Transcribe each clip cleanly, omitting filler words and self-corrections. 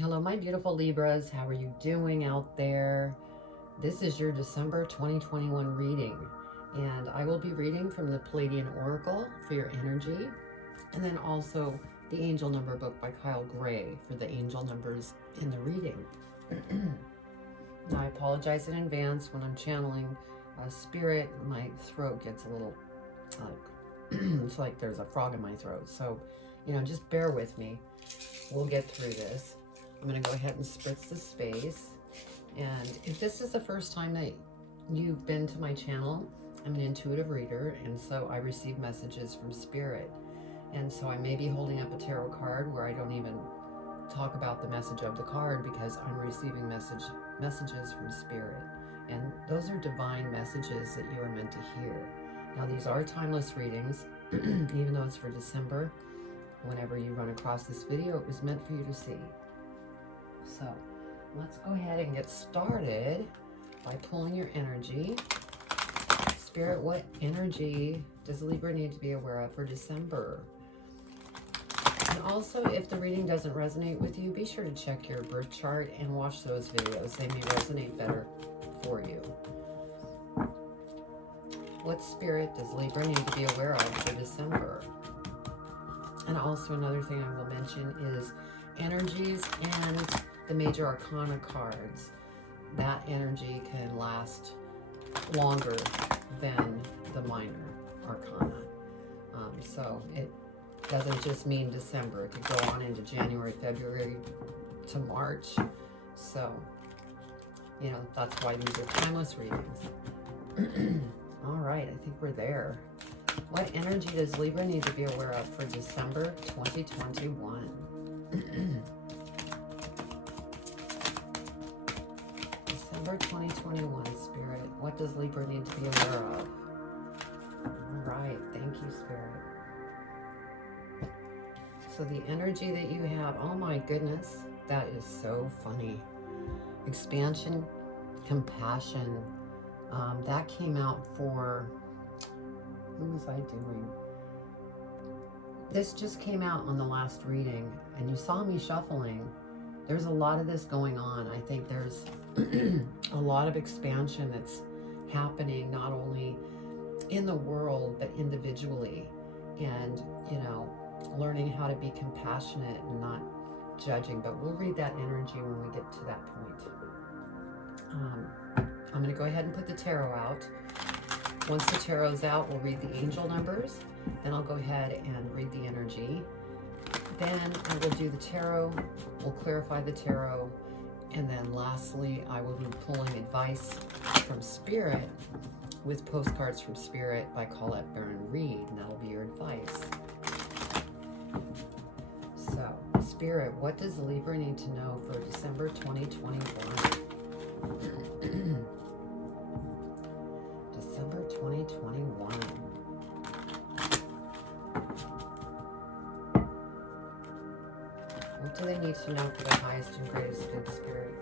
Hello, my beautiful Libras. How are you doing out there? This is your December 2021 reading, and I will be reading from the Palladian Oracle for your energy, and then also the Angel Number book by Kyle Gray for the angel numbers in the reading. Now, I apologize in advance when I'm channeling spirit. My throat gets a little, it's like there's a frog in my throat. So, just bear with me. We'll get through this. I'm going to go ahead and spritz the space. And if this is the first time that you've been to my channel, I'm an intuitive reader, and so I receive messages from spirit. And so I may be holding up a tarot card where I don't even talk about the message of the card because I'm receiving messages from spirit. And those are divine messages that you are meant to hear. Now, these are timeless readings, even though it's for December. Whenever you run across this video, it was meant for you to see. So let's go ahead and get started by pulling your energy. Spirit, what energy does Libra need to be aware of for December? And also, if the reading doesn't resonate with you, be sure to check your birth chart and watch those videos. They may resonate better for you. What spirit does Libra need to be aware of for December? And also another thing I will mention is energies and the major arcana cards. That energy can last longer than the minor arcana. So it doesn't just mean December. It could go on into January, February to March. So, that's why these are timeless readings. All right, I think we're there. What energy does Libra need to be aware of for December 2021? December 2021, Spirit. What does Libra need to be aware of? All right, thank you, Spirit. So the energy that you have, oh my goodness, that is so funny. Expansion, compassion. That came out for, who was I doing? This just came out on the last reading, and you saw me shuffling. There's a lot of this going on. I think there's a lot of expansion that's happening, not only in the world, but individually. And, learning how to be compassionate and not judging. But we'll read that energy when we get to that point. I'm going to go ahead and put the tarot out. Once the tarot's out, we'll read the angel numbers. Then I'll go ahead and read the energy. Then I will do the tarot. We'll clarify the tarot. And then lastly, I will be pulling advice from Spirit with postcards from Spirit by Colette Baron Reed. And that'll be your advice. So, Spirit, what does Libra need to know for December 2021? December 2021. What do they need to know for the highest and greatest good, Spirit?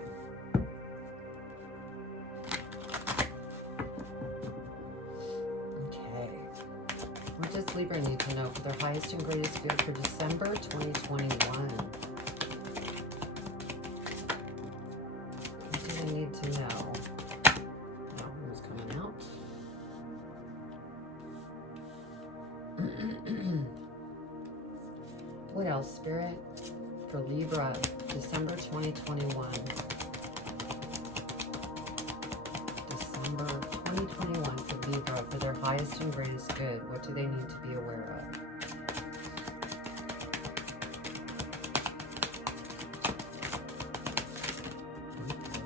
Okay. What does Libra need to know for their highest and greatest good for December 2021? What do they need to know? What else, Spirit, for Libra, December 2021? December 2021 for Libra, for their highest and greatest good. What do they need to be aware of?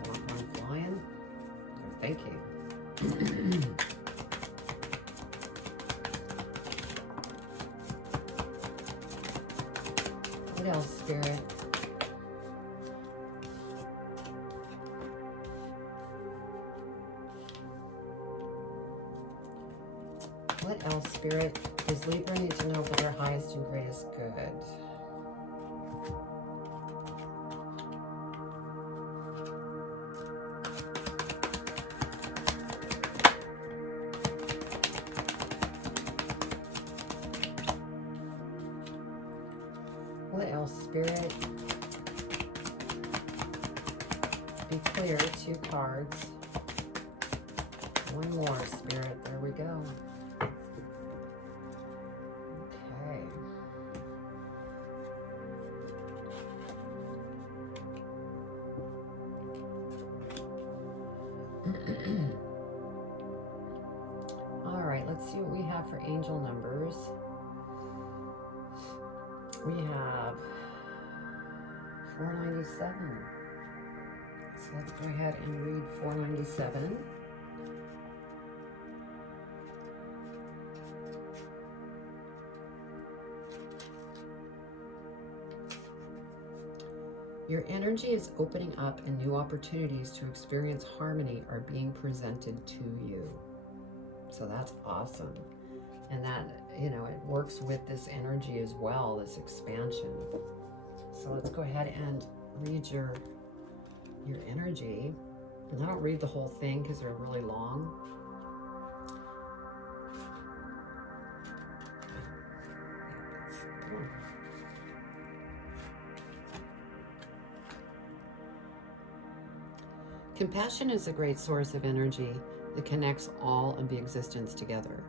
One flying. Thank you. What else, Spirit? What else, Spirit, does Libra need to know for their highest and greatest good? What else, Spirit? be clear. 2 cards. One more, Spirit. There we go. Okay. All right, let's see what we have for angel numbers. We have 497. So let's go ahead and read 497. Your energy is opening up and new opportunities to experience harmony are being presented to you. So that's awesome. And that, you know, it works with this energy as well, this expansion. So let's go ahead and read your energy. And I don't read the whole thing because they're really long. Compassion is a great source of energy that connects all of the existence together.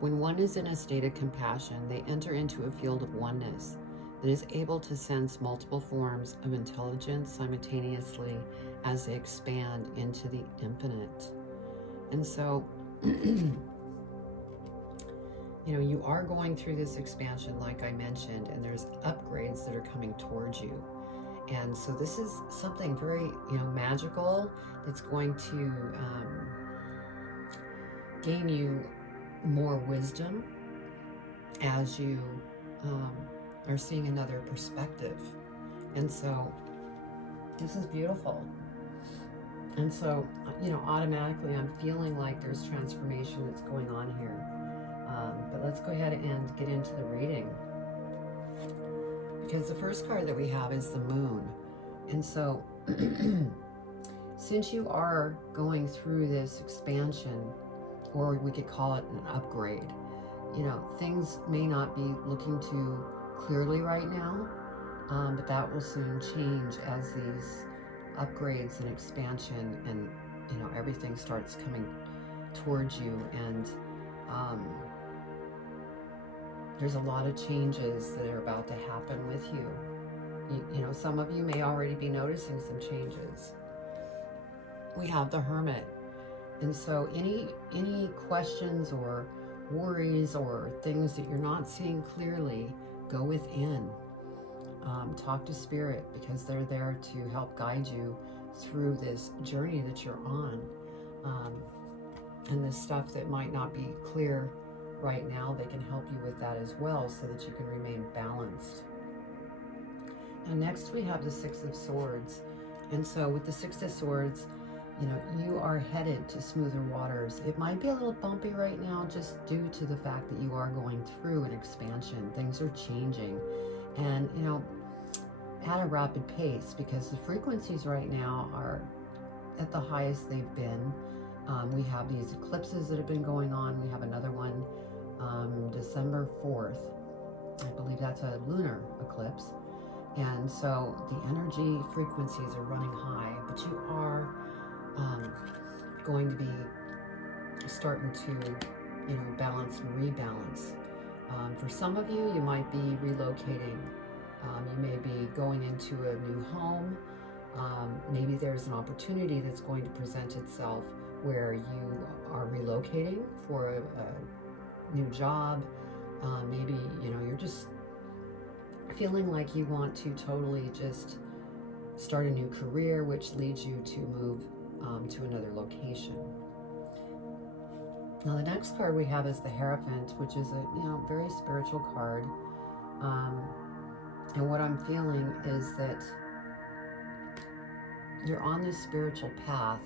When one is in a state of compassion, they enter into a field of oneness that is able to sense multiple forms of intelligence simultaneously as they expand into the infinite. And so, you know, you are going through this expansion, like I mentioned, and there's upgrades that are coming towards you. And so this is something very, you know, magical that's going to gain you more wisdom as you are seeing another perspective. And so this is beautiful. And so, you know, automatically I'm feeling like there's transformation that's going on here. But let's go ahead and get into the reading. Because the first card that we have is the moon. And so, since you are going through this expansion, or we could call it an upgrade, you know, things may not be looking too clearly right now, but that will soon change as these upgrades and expansion and, you know, everything starts coming towards you. And there's a lot of changes that are about to happen with you. You know, some of you may already be noticing some changes. We have the Hermit. And so any questions or worries or things that you're not seeing clearly, go within. Talk to Spirit, because they're there to help guide you through this journey that you're on. And this stuff that might not be clear right now, they can help you with that as well, so that you can remain balanced. And next we have the Six of Swords. And so with the Six of Swords, you know, you are headed to smoother waters. It might be a little bumpy right now just due to the fact that you are going through an expansion. Things are changing, and, you know, at a rapid pace, because the frequencies right now are at the highest they've been. We have these eclipses that have been going on. We have another one December 4th. I believe that's a lunar eclipse. And so the energy frequencies are running high, but you are going to be starting to, you know, balance and rebalance. For some of you, you might be relocating. You may be going into a new home. Maybe there's an opportunity that's going to present itself where you are relocating for a new job. Maybe, you know, you're just feeling like you want to totally just start a new career, which leads you to move to another location. Now the next card we have is the Hierophant, which is a, you know, very spiritual card. And what I'm feeling is that you're on this spiritual path.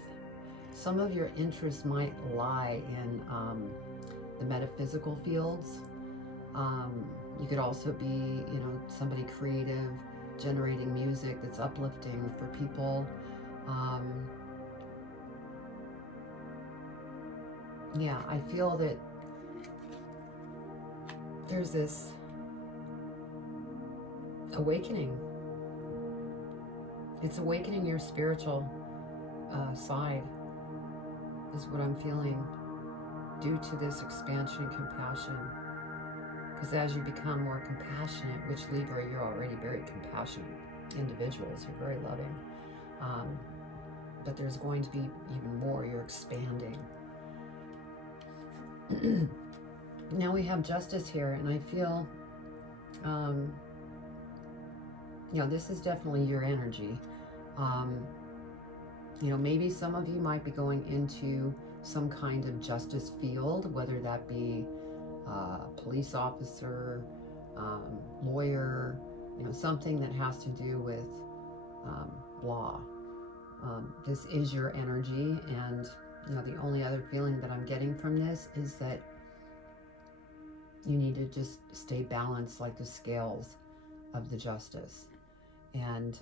Some of your interests might lie in the metaphysical fields. You could also be, you know, somebody creative, generating music that's uplifting for people. Yeah, I feel that there's this awakening. It's awakening your spiritual side is what I'm feeling due to this expansion and compassion. Because as you become more compassionate, which Libra, you're already very compassionate individuals, you're very loving. But there's going to be even more, you're expanding. Now we have justice here, and I feel, you know, this is definitely your energy. You know, maybe some of you might be going into some kind of justice field, whether that be police officer, lawyer, you know, something that has to do with law. This is your energy, and you know, the only other feeling that I'm getting from this is that you need to just stay balanced like the scales of the justice. And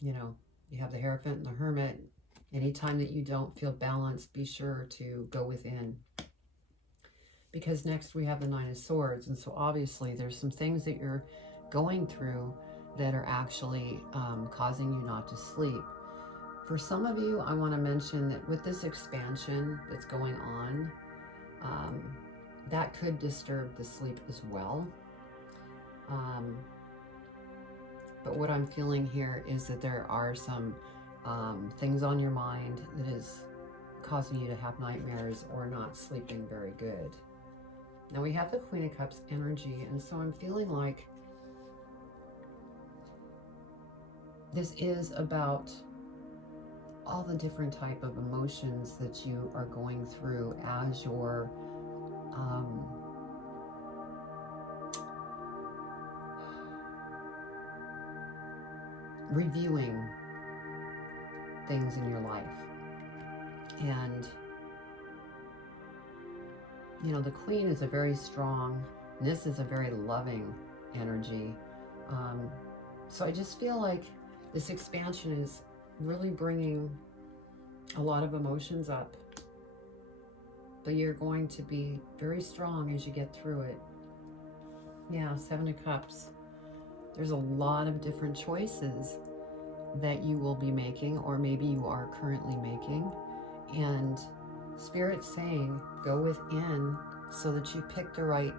you know, you have the Hierophant and the Hermit. Anytime that you don't feel balanced, be sure to go within. Because next we have the Nine of Swords, and so obviously there's some things that you're going through that are actually causing you not to sleep. For some of you, I want to mention that with this expansion that's going on, that could disturb the sleep as well. But what I'm feeling here is that there are some things on your mind that is causing you to have nightmares or not sleeping very good. Now we have the Queen of Cups energy, and so I'm feeling like this is about all the different type of emotions that you are going through as you're reviewing things in your life. And you know, the Queen is a very strong, and this is a very loving energy. So I just feel like this expansion is really bringing a lot of emotions up, but you're going to be very strong as you get through it. Yeah, Seven of Cups. There's a lot of different choices that you will be making, or maybe you are currently making, and Spirit's saying go within so that you pick the right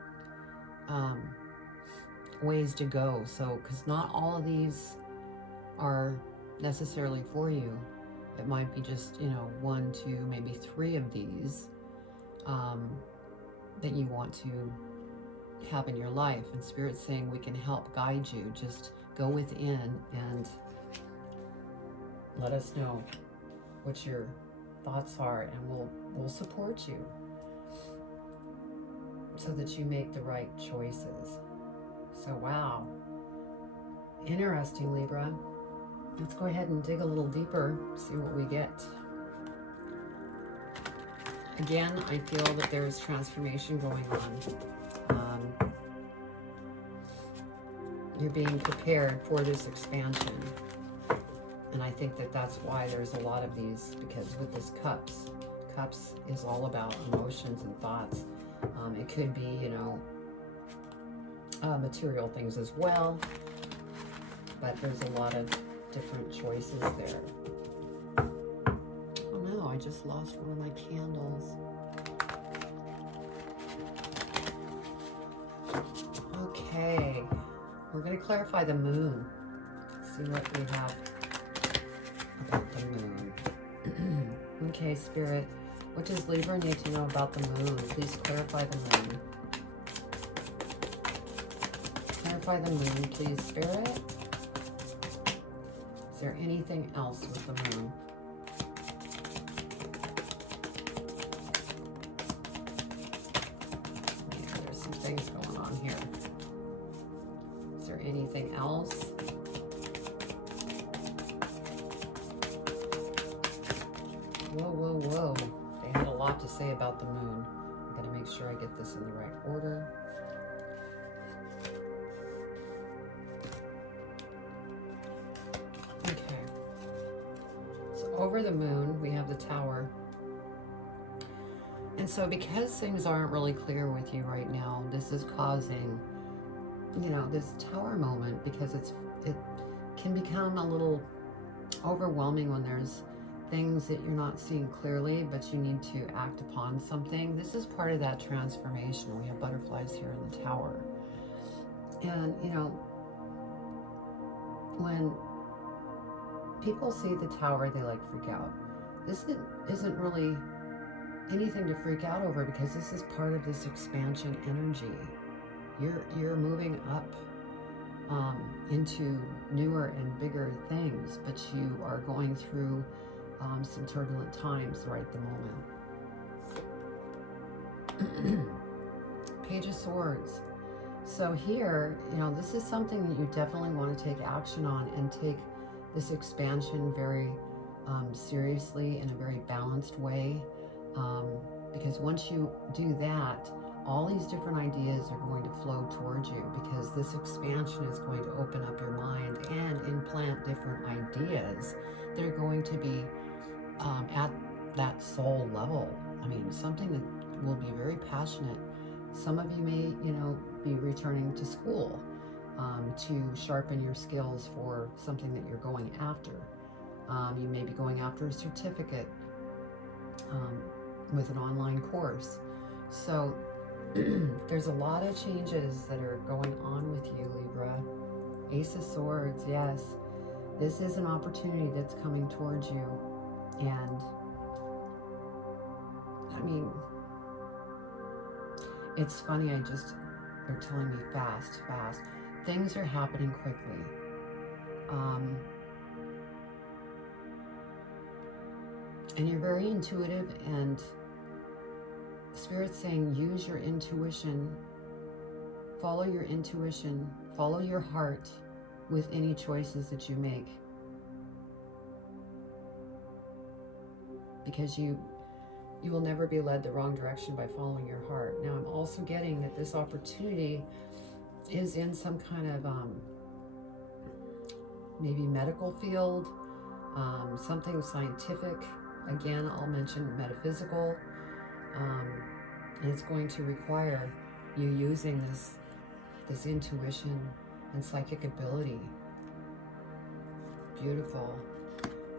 ways to go. So, because not all of these are necessarily for you. It might be just, you know, 1, 2, maybe 3 of these that you want to have in your life. And Spirit's saying we can help guide you. Just go within and let us know what your thoughts are, and we'll support you so that you make the right choices. So wow, interesting, Libra. Let's go ahead and dig a little deeper, see what we get. Again, I feel that there is transformation going on. You're being prepared for this expansion. And I think that that's why there's a lot of these, because with this Cups is all about emotions and thoughts. It could be, you know, material things as well, but there's a lot of different choices there. Oh no, I just lost one of my candles. Okay, we're going to clarify the moon. See what we have about the moon. Okay, Spirit, what does Libra need to know about the moon? Please clarify the moon. Clarify the moon, please, Spirit. Is there anything else with the moon? Yeah, there's some things going on here. Is there anything else? Whoa, whoa, whoa. They had a lot to say about the moon. I'm going to make sure I get this in the right order. Okay. So over the moon, we have the Tower. And so because things aren't really clear with you right now, this is causing, you know, this Tower moment, because it can become a little overwhelming when there's things that you're not seeing clearly, but you need to act upon something. This is part of that transformation. We have butterflies here in the tower. And, you know, when people see the tower, they like freak out. This isn't really anything to freak out over, because this is part of this expansion energy. You're moving up into newer and bigger things, but you are going through some turbulent times right at the moment. Page of Swords. So here, you know, this is something that you definitely want to take action on, and take this expansion very seriously in a very balanced way, because once you do that, all these different ideas are going to flow towards you, because this expansion is going to open up your mind and implant different ideas that are going to be at that soul level. I mean, something that will be very passionate. Some of you may, you know, be returning to school to sharpen your skills for something that you're going after. You may be going after a certificate with an online course. So there's a lot of changes that are going on with you, Libra. Ace of Swords, yes. This is an opportunity that's coming towards you. And, I mean, it's funny, they're telling me fast. Things are happening quickly. And you're very intuitive, and Spirit's saying use your intuition, follow your intuition, follow your heart with any choices that you make. Because you will never be led the wrong direction by following your heart. Now, I'm also getting that this opportunity is in some kind of maybe medical field, something scientific. Again, I'll mention metaphysical, and it's going to require you using this intuition and psychic ability. Beautiful.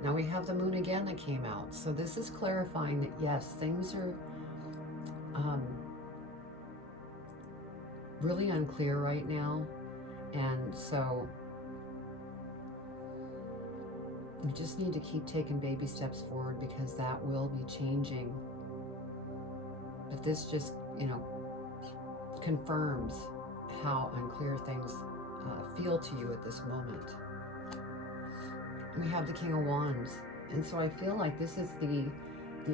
Now we have the moon again that came out. So this is clarifying that, yes, things are really unclear right now. And so you just need to keep taking baby steps forward, because that will be changing. But this just, you know, confirms how unclear things feel to you at this moment. We have the King of Wands. And so I feel like this is the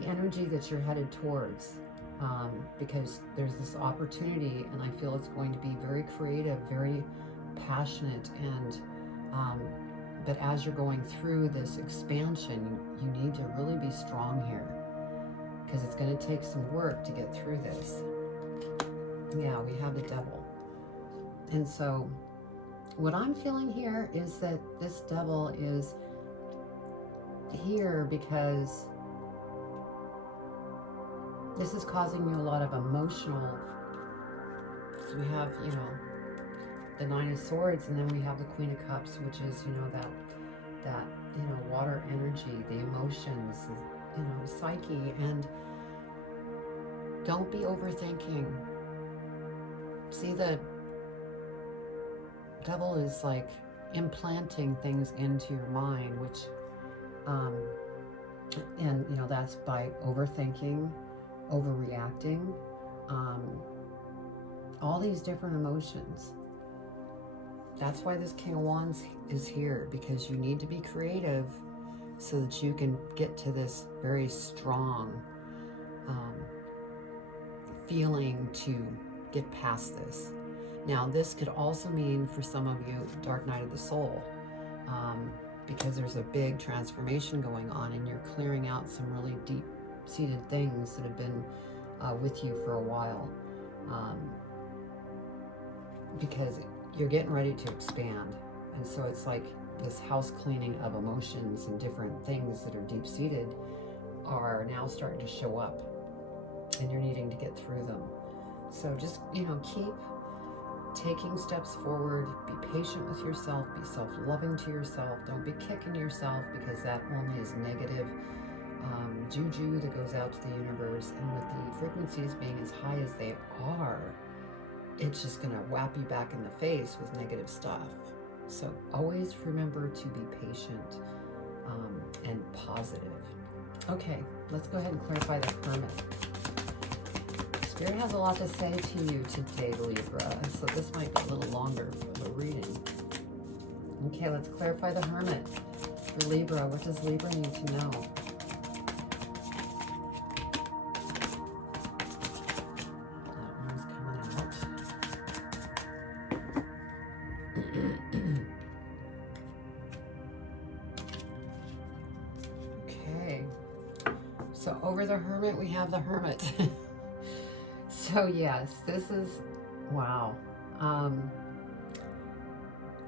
energy that you're headed towards, because there's this opportunity, and I feel it's going to be very creative, very passionate, and but as you're going through this expansion, you need to really be strong here, because it's going to take some work to get through this. Yeah, we have the Devil. And so what I'm feeling here is that this Devil is here because this is causing you a lot of emotional. So we have, you know, the Nine of Swords, and then we have the Queen of Cups, which is, you know, that you know, water energy, the emotions, you know, psyche. And don't be overthinking. See, the Devil is like implanting things into your mind, which and you know, that's by overthinking, overreacting, all these different emotions. That's why this King of Wands is here, because you need to be creative so that you can get to this very strong feeling to get past this. Now, this could also mean for some of you, Dark Night of the Soul, because there's a big transformation going on, and you're clearing out some really deep-seated things that have been with you for a while, because you're getting ready to expand. And so it's like this house cleaning of emotions, and different things that are deep-seated are now starting to show up, and you're needing to get through them. So just, you know, keep taking steps forward. Be patient with yourself. Be self-loving to yourself. Don't be kicking yourself, because that only is negative juju that goes out to the universe. And with the frequencies being as high as they are, it's just going to whap you back in the face with negative stuff. So always remember to be patient and positive. Okay, let's go ahead and clarify the Hermit. Spirit has a lot to say to you today, Libra, so this might be a little longer for the reading. Okay, let's clarify the Hermit for Libra. What does Libra need to know? That one's coming out. Okay, so over the Hermit, we have the Hermit. So yes, this is, wow,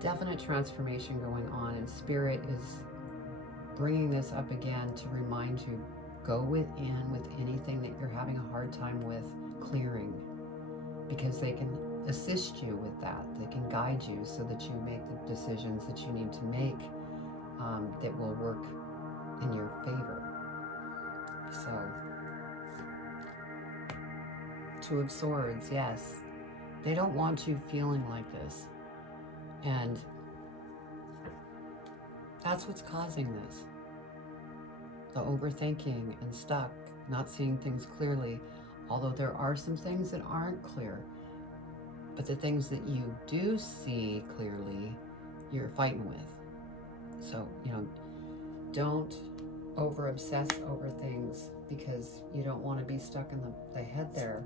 definite transformation going on, and Spirit is bringing this up again to remind you, go within with anything that you're having a hard time with clearing, because they can assist you with that. They can guide you so that you make the decisions that you need to make that will work in your favor. So, Two of Swords, yes. They don't want you feeling like this. And that's what's causing this. The overthinking and stuck, not seeing things clearly. Although there are some things that aren't clear. But the things that you do see clearly, you're fighting with. So, don't over obsess over things, because you don't want to be stuck in the head there.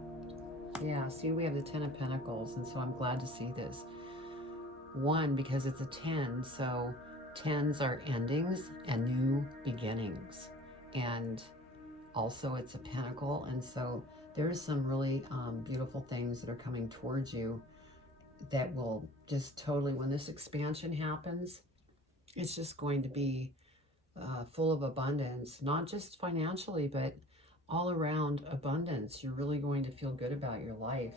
Yeah, see, we have the 10 of Pentacles, and so I'm glad to see this. One, because it's a 10, so 10s are endings and new beginnings. And also it's a Pentacle, and so there's some really beautiful things that are coming towards you that will just totally, when this expansion happens, it's just going to be full of abundance, not just financially, but all around abundance. You're really going to feel good about your life.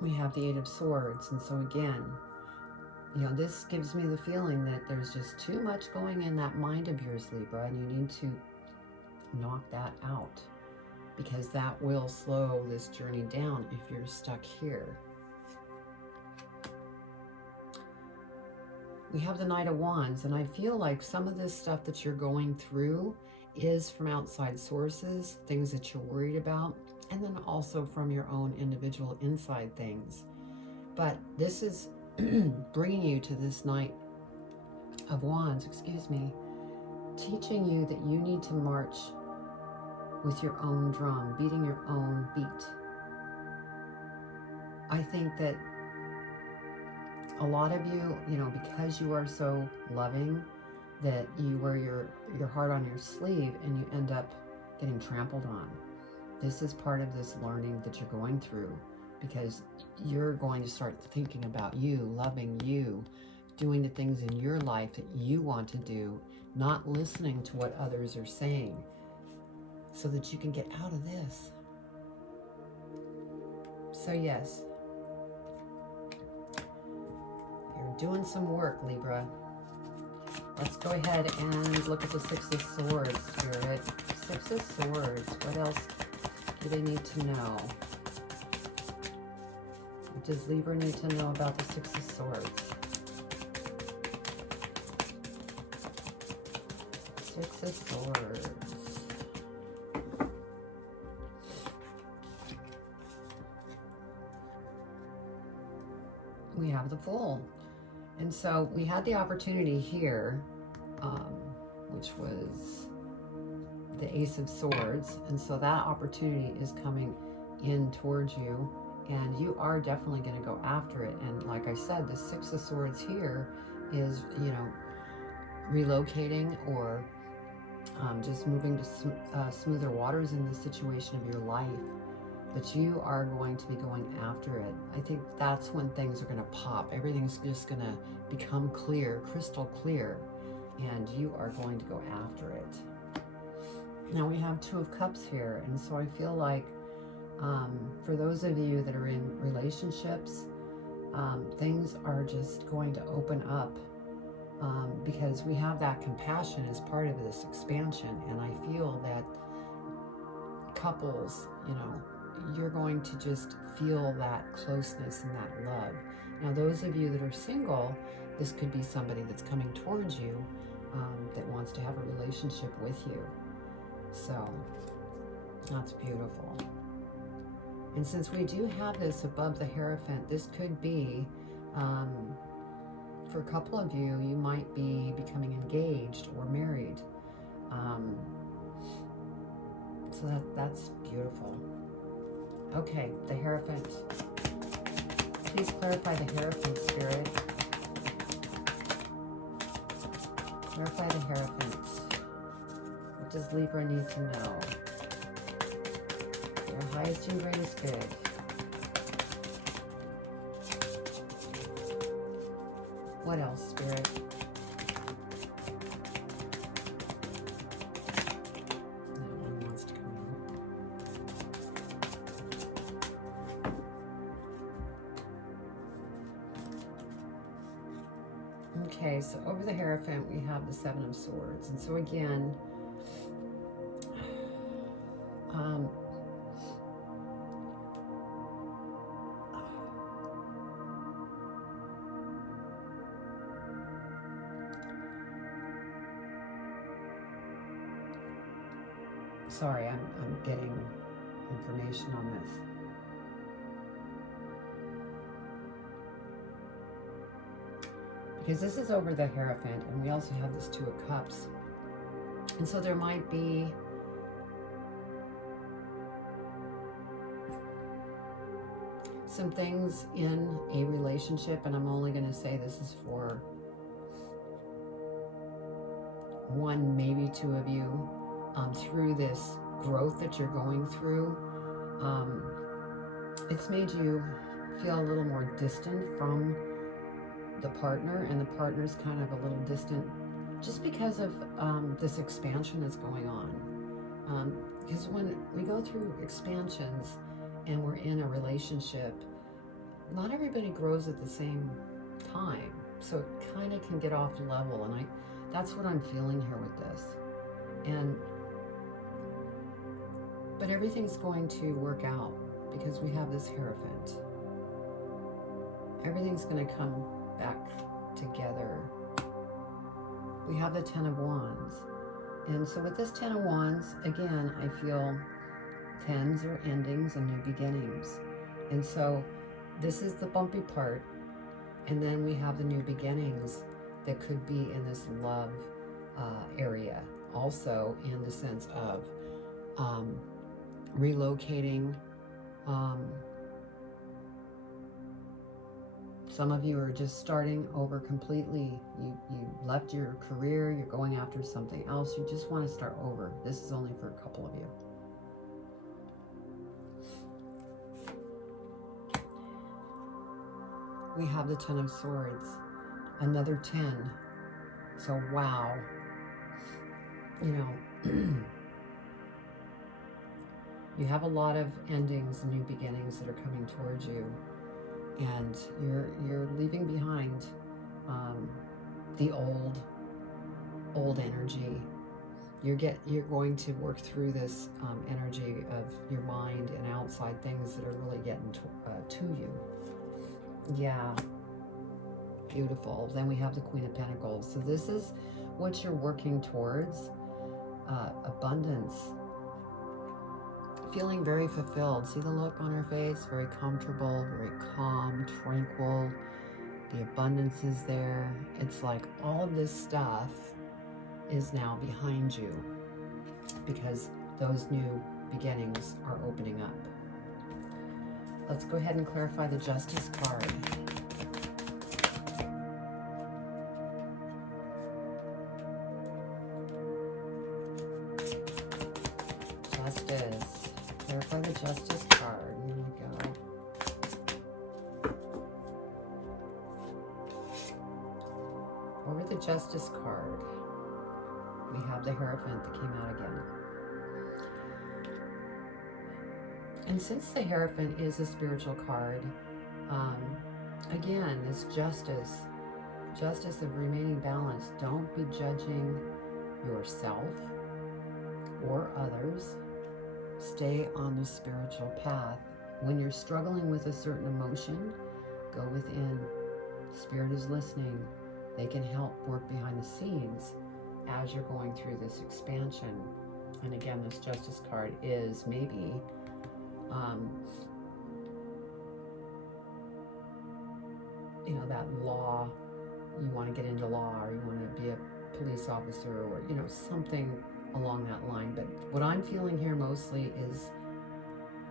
We have the 8 of Swords, and so again, this gives me the feeling that there's just too much going in that mind of yours, Libra, and you need to knock that out, because that will slow this journey down if you're stuck here. We have the Knight of Wands, and I feel like some of this stuff that you're going through is from outside sources, things that you're worried about, and then also from your own individual inside things. But this is bringing you to this Knight of Wands, teaching you that you need to march with your own drum, beating your own beat. I think that a lot of you, because you are so loving, that you wear your heart on your sleeve and you end up getting trampled on. This is part of this learning that you're going through, because you're going to start thinking about you, loving you, doing the things in your life that you want to do, not listening to what others are saying, so that you can get out of this. So yes, you're doing some work, Libra. Let's go ahead and look at the 6 of Swords, Spirit. 6 of Swords. What else do they need to know? What does Libra need to know about the 6 of Swords? 6 of Swords. We have the Fool. And so we had the opportunity here, which was the Ace of Swords. And so that opportunity is coming in towards you, and you are definitely going to go after it. And like I said, the 6 of Swords here is, relocating or just moving to smoother waters in the situation of your life. But you are going to be going after it. I think that's when things are going to pop. Everything's just going to become clear, crystal clear, and you are going to go after it. Now we have 2 of Cups here, and so I feel like For those of you that are in relationships, things are just going to open up because we have that compassion as part of this expansion. And I feel that couples, you know, you're going to just feel that closeness and that love. Now, those of you that are single, this could be somebody that's coming towards you that wants to have a relationship with you. So that's beautiful. And since we do have this above the Hierophant, this could be, for a couple of you, you might be becoming engaged or married. So that's beautiful. Okay, the Hierophant. Please clarify the Hierophant, Spirit. Clarify the Hierophant. What does Libra need to know? Your highest and greatest good. What else, Spirit? No one wants to come in. Okay, so over the Hierophant, we have the Seven of Swords. And so again, sorry, I'm getting information on this. Because this is over the Hierophant, and we also have this Two of Cups. And so there might be some things in a relationship, and I'm only going to say this is for one, maybe two of you, through this growth that you're going through. It's made you feel a little more distant from the partner, and the partner's kind of a little distant just because of this expansion that's going on. Because when we go through expansions and we're in a relationship, not everybody grows at the same time. So it kind of can get off level, and that's what I'm feeling here with this. But everything's going to work out because we have this Hierophant. Everything's going to come back together. We have the Ten of Wands. And so with this Ten of Wands, again, I feel tens are endings and new beginnings. And so this is the bumpy part. And then we have the new beginnings that could be in this love area. Also in the sense of relocating. Some of you are just starting over completely. You left your career, you're going after something else. You just want to start over. This is only for a couple of you. We have the Ten of Swords. Another 10. So wow. You know, you have a lot of endings and new beginnings that are coming towards you, and you're leaving behind the old energy. You're going to work through this energy of your mind and outside things that are really getting to you. Yeah, beautiful. Then we have the Queen of Pentacles. So this is what you're working towards. Abundance. Feeling very fulfilled. See the look on her face? Very comfortable, very calm, tranquil. The abundance is there. It's like all of this stuff is now behind you because those new beginnings are opening up. Let's go ahead and clarify the Justice card. Justice. Clarify the Justice card. Here we go. Over the Justice card, we have the Hierophant that came out again. And since the Hierophant is a spiritual card, again, this justice of remaining balanced. Don't be judging yourself or others. Stay on the spiritual path. When you're struggling with a certain emotion, go within. Spirit is listening. They can help work behind the scenes as you're going through this expansion. And again, this Justice card is maybe you know, that law, you want to get into law, or you want to be a police officer, or, you know, something along that line. But what I'm feeling here mostly is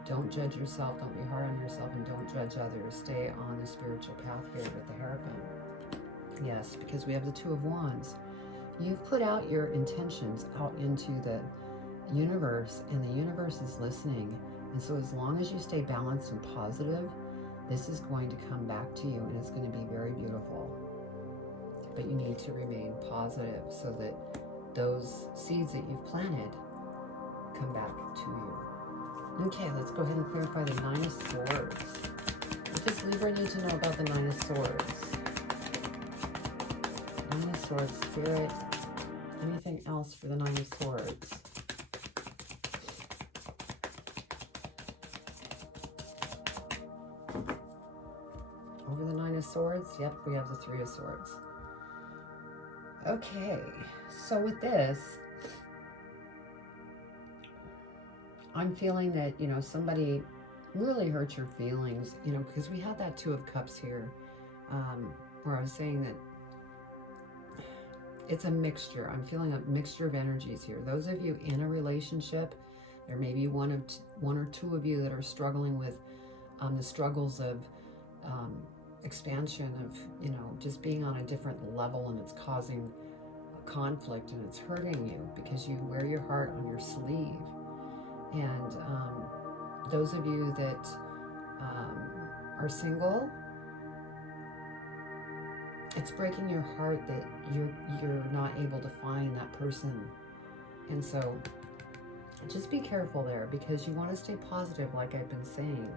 don't judge yourself, don't be hard on yourself, and don't judge others. Stay on the spiritual path here with the Hierophant. Yes, because we have the Two of Wands. You've put out your intentions out into the universe, and the universe is listening. And so as long as you stay balanced and positive, this is going to come back to you, and it's going to be very beautiful. But you need to remain positive so that those seeds that you've planted come back to you. Okay, let's go ahead and clarify the Nine of Swords. What does Libra need to know about the Nine of Swords? Nine of Swords, Spirit. Anything else for the Nine of Swords? Over the Nine of Swords, yep, we have the Three of Swords. Okay, so with this, I'm feeling that, you know, somebody really hurt your feelings, you know, because we had that Two of Cups here, where I was saying that it's a mixture. I'm feeling a mixture of energies here. Those of you in a relationship, there may be one or two of you that are struggling with the struggles of expansion, of, you know, just being on a different level, and it's causing conflict, and it's hurting you because you wear your heart on your sleeve. And those of you that are single, it's breaking your heart that you're not able to find that person. And so just be careful there, because you want to stay positive, like I've been saying,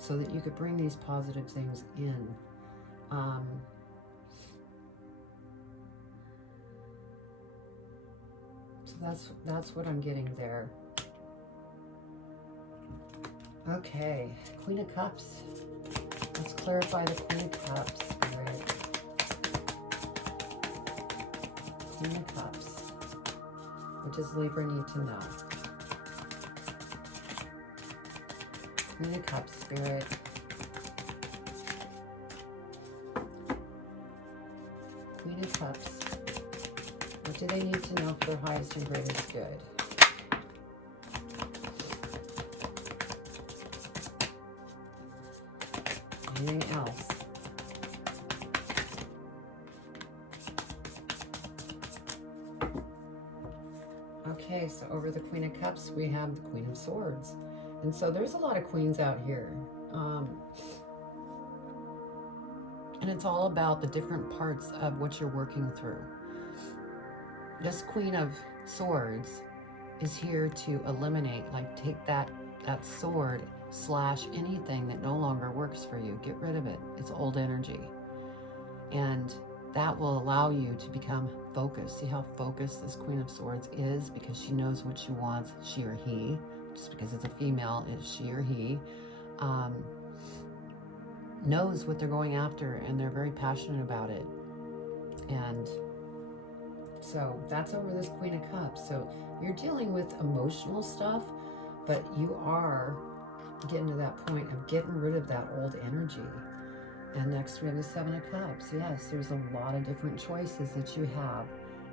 so that you could bring these positive things in. So that's what I'm getting there. Okay, Queen of Cups. Let's clarify the Queen of Cups, Spirit. Queen of Cups. What does Libra need to know? Queen of Cups, Spirit. Queen of Cups. What do they need to know for their highest and greatest good? Anything else? Okay, so over the Queen of Cups, we have the Queen of Swords. And so there's a lot of queens out here. And it's all about the different parts of what you're working through. This Queen of Swords is here to eliminate, like, take that sword, slash anything that no longer works for you. Get rid of it. It's old energy. And that will allow you to become focused. See how focused this Queen of Swords is? Because she knows what she wants, she or he. Just because it's a female, is she or he. Knows what they're going after, and they're very passionate about it. And so that's over this Queen of Cups. So you're dealing with emotional stuff, but you are getting to that point of getting rid of that old energy. And next we have the Seven of Cups. Yes, there's a lot of different choices that you have.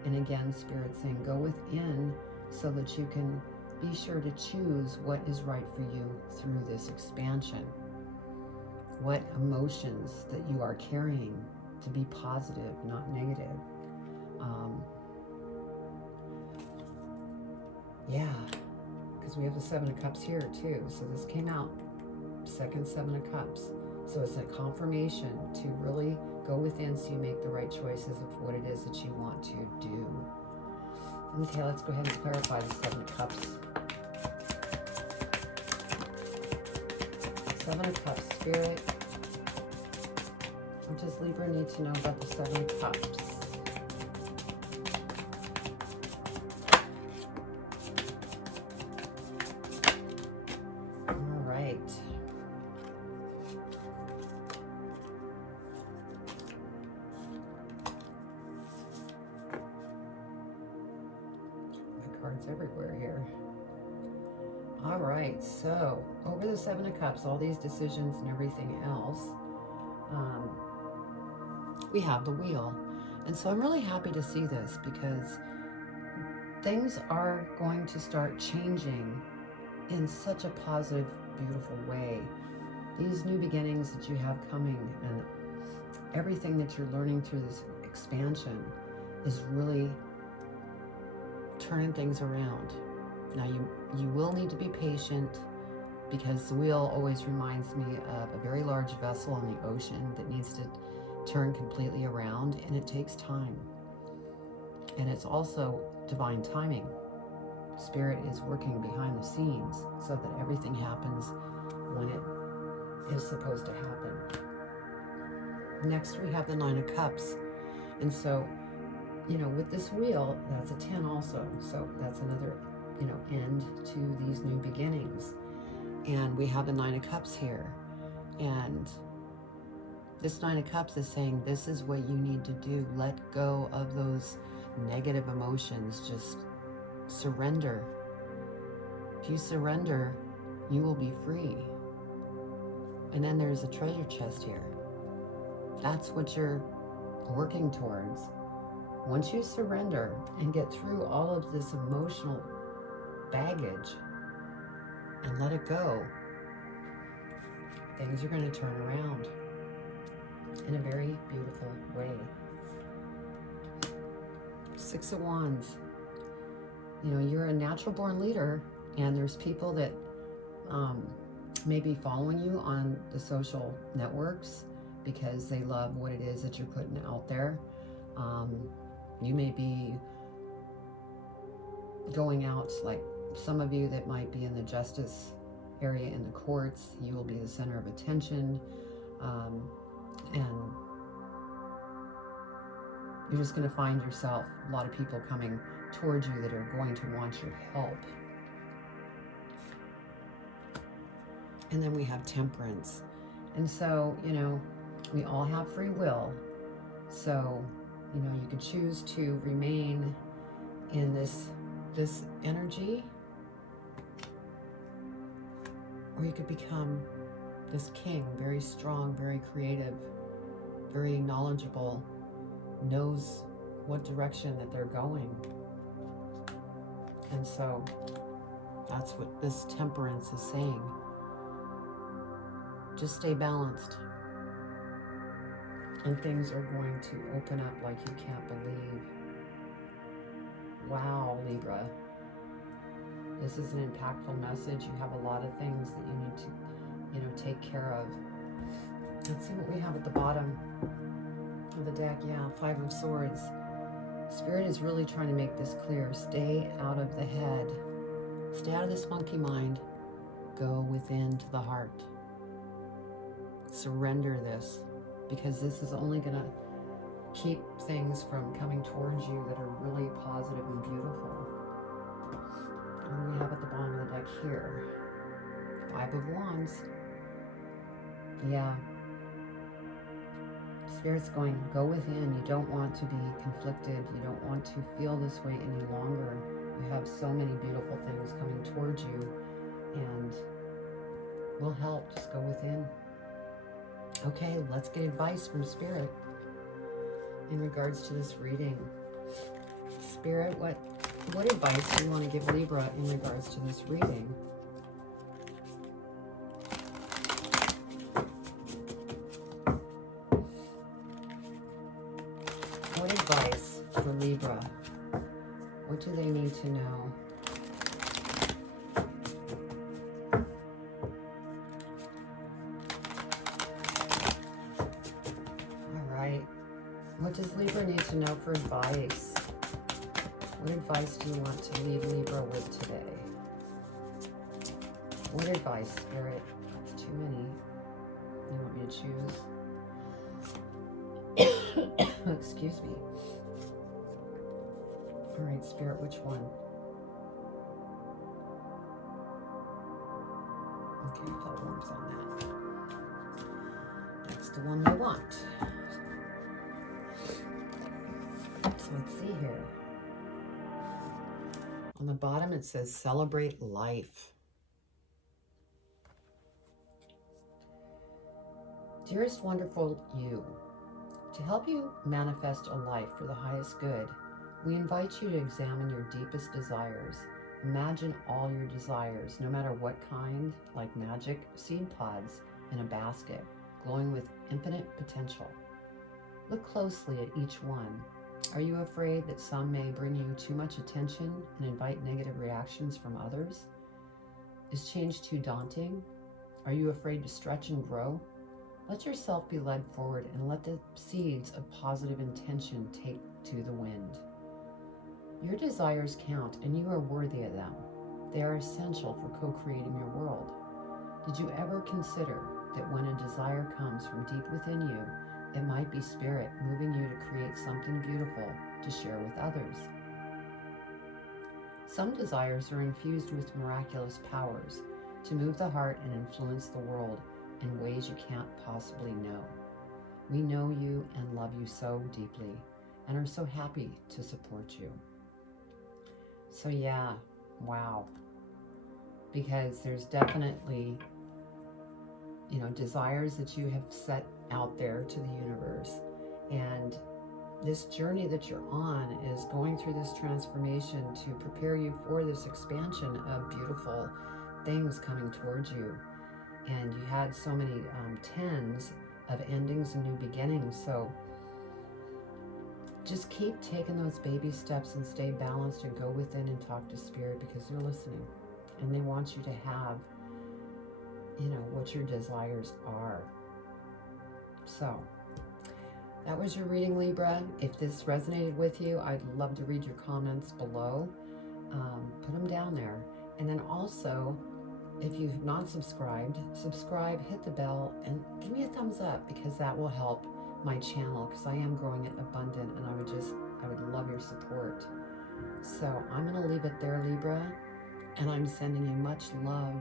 And again, Spirit's saying go within so that you can be sure to choose what is right for you through this expansion. What emotions that you are carrying to be positive, not negative. Yeah, because we have the Seven of Cups here too. So this came out, second Seven of Cups. So it's a confirmation to really go within so you make the right choices of what it is that you want to do. Okay, let's go ahead and clarify the Seven of Cups. Seven of Cups, Spirit. What does Libra need to know about the Seven of Cups? All right. My cards everywhere here. All right, so over the Seven of Cups, all these decisions and everything else, we have the Wheel. And so I'm really happy to see this because things are going to start changing in such a positive, beautiful way. These new beginnings that you have coming and everything that you're learning through this expansion is really turning things around. Now you will need to be patient because the Wheel always reminds me of a very large vessel in the ocean that needs to turn completely around, and it takes time. And it's also divine timing. Spirit is working behind the scenes so that everything happens when it is supposed to happen. Next, we have the Nine of Cups. And so, you know, with this Wheel, that's a 10 also. So that's another, you know, end to these new beginnings. And we have the Nine of Cups here. And this Nine of Cups is saying this is what you need to do. Let go of those negative emotions. Just surrender. If you surrender, you will be free. And then there's a treasure chest here. That's what you're working towards. Once you surrender and get through all of this emotional baggage and let it go, things are going to turn around in a very beautiful way. Six of Wands. You know, you're a natural born leader, and there's people that may be following you on the social networks because they love what it is that you're putting out there. You may be going out, like some of you that might be in the justice area in the courts, you will be the center of attention. And you're just going to find yourself, a lot of people coming towards you that are going to want your help. And then we have Temperance. And so, you know, we all have free will. So, you know, you could choose to remain in this energy, or you could become this king, very strong, very creative, very knowledgeable, knows what direction that they're going. And so that's what this Temperance is saying. Just stay balanced, and things are going to open up like you can't believe. Wow, Libra. This is an impactful message. You have a lot of things that you need to, you know, take care of. Let's see what we have at the bottom of the deck. Yeah, Five of Swords. Spirit is really trying to make this clear. Stay out of the head. Stay out of this monkey mind. Go within to the heart. Surrender this, because this is only going to keep things from coming towards you that are really positive and beautiful. And we have at the bottom of the deck here, Five of Wands. Yeah. Spirit's going, go within. You don't want to be conflicted. You don't want to feel this way any longer. You have so many beautiful things coming towards you, and will help. Just go within. Okay, let's get advice from Spirit in regards to this reading. Spirit, what advice do you want to give Libra in regards to this reading? What advice for Libra? What do they need to know? What does Libra need to know for advice? What advice do you want to leave Libra with today? What advice, Spirit? It's too many. You want me to choose? Excuse me. All right, Spirit, which one? Okay, I felt warmth on that. That's the one we want. So let's see here. On the bottom it says celebrate life. Dearest wonderful you, to help you manifest a life for the highest good, we invite you to examine your deepest desires. Imagine all your desires, no matter what kind, like magic seed pods in a basket, glowing with infinite potential. Look closely at each one. Are you afraid that some may bring you too much attention and invite negative reactions from others? Is change too daunting? Are you afraid to stretch and grow? Let yourself be led forward and let the seeds of positive intention take to the wind. Your desires count and you are worthy of them. They are essential for co-creating your world. Did you ever consider that when a desire comes from deep within you, it might be Spirit moving you to create something beautiful to share with others? Some desires are infused with miraculous powers to move the heart and influence the world in ways you can't possibly know. We know you and love you so deeply and are so happy to support you. So yeah, wow. Because there's definitely, desires that you have set out there to the universe. And this journey that you're on is going through this transformation to prepare you for this expansion of beautiful things coming towards you. And you had so many tens of endings and new beginnings. So just keep taking those baby steps and stay balanced and go within and talk to Spirit, because they're listening and they want you to have, what your desires are. So that was your reading, Libra. If this resonated with you, I'd love to read your comments below. Put them down there. And then also, if you've not subscribed, subscribe, hit the bell, and give me a thumbs up, because that will help my channel, because I am growing it abundant, and I would love your support. So I'm going to leave it there, Libra, and I'm sending you much love